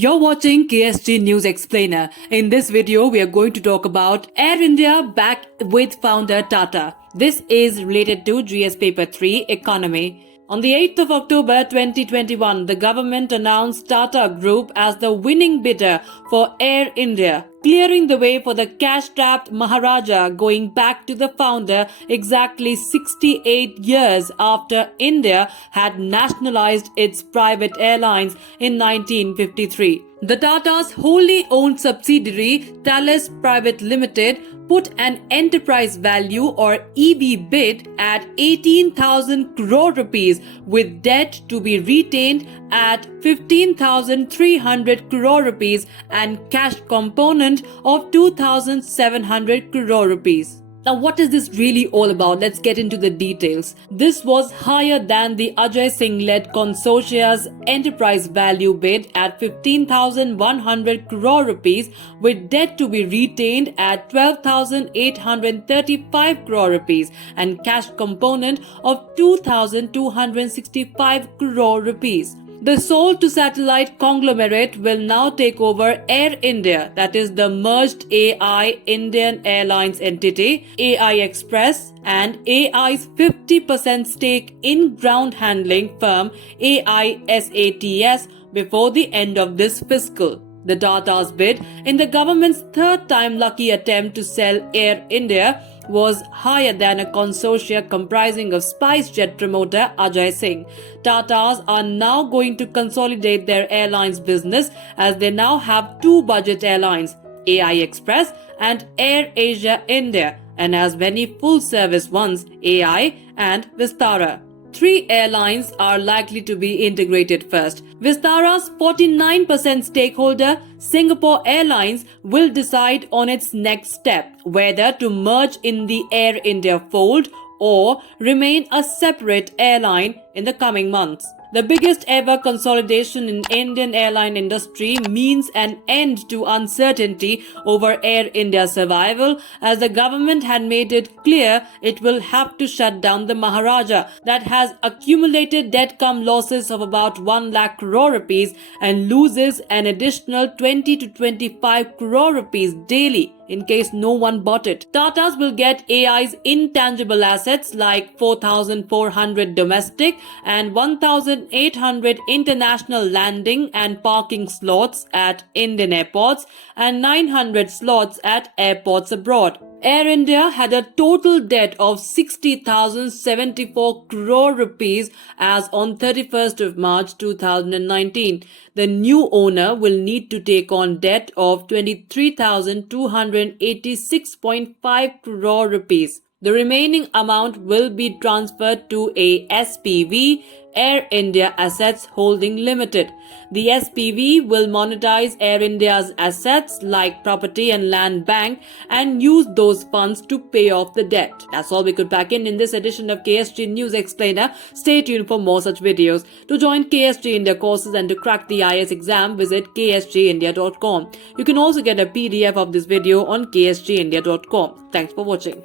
You're watching KSG News Explainer. In this video, we are going to talk about Air India backed with founder Tata. This is related to GS Paper 3 Economy. On the 8th of October 2021, the government announced Tata Group as the winning bidder for Air India, clearing the way for the cash-strapped Maharaja going back to the founder exactly 68 years after India had nationalized its private airlines in 1953. The Tata's wholly owned subsidiary, Talace Pvt Ltd, put an enterprise value or EV bid at 18,000 crore rupees with debt to be retained at 15,300 crore rupees and cash component of 2,700 crore rupees. Now, what is this really all about? Let's get into the details. This was higher than the Ajay Singh-led consortia's enterprise value bid at 15,100 crore rupees with debt to be retained at 12,835 crore rupees and cash component of 2,265 crore rupees. The sold-to-satellite conglomerate will now take over Air India, that is the merged AI Indian Airlines entity, AI Express, and AI's 50% stake in ground handling firm AISATS before the end of this fiscal. The Tata's bid in the government's third-time lucky attempt to sell Air India was higher than a consortia comprising of SpiceJet promoter Ajay Singh. Tatas are now going to consolidate their airlines business as they now have two budget airlines, AI Express and Air Asia India, and as many full-service ones, AI and Vistara. Three airlines are likely to be integrated first. Vistara's 49% stakeholder, Singapore Airlines, will decide on its next step, whether to merge in the Air India fold or remain a separate airline in the coming months. The biggest ever consolidation in Indian airline industry means an end to uncertainty over Air India's survival, as the government had made it clear it will have to shut down the Maharaja that has accumulated debt-cum losses of about 1 lakh crore rupees and loses an additional 20 to 25 crore rupees daily in case no one bought it. Tatas will get AI's intangible assets like 4,400 domestic and 1,800 international landing and parking slots at Indian airports and 900 slots at airports abroad. Air India had a total debt of 60,074 crore rupees as on 31st of March 2019. The new owner will need to take on debt of 23,286.5 crore rupees. The remaining amount will be transferred to a SPV, Air India Assets Holding Limited. The SPV will monetize Air India's assets like property and land bank and use those funds to pay off the debt. That's all we could pack in this edition of KSG News Explainer. Stay tuned for more such videos. To join KSG India courses and to crack the IAS exam, visit ksgindia.com. You can also get a PDF of this video on ksgindia.com. Thanks for watching.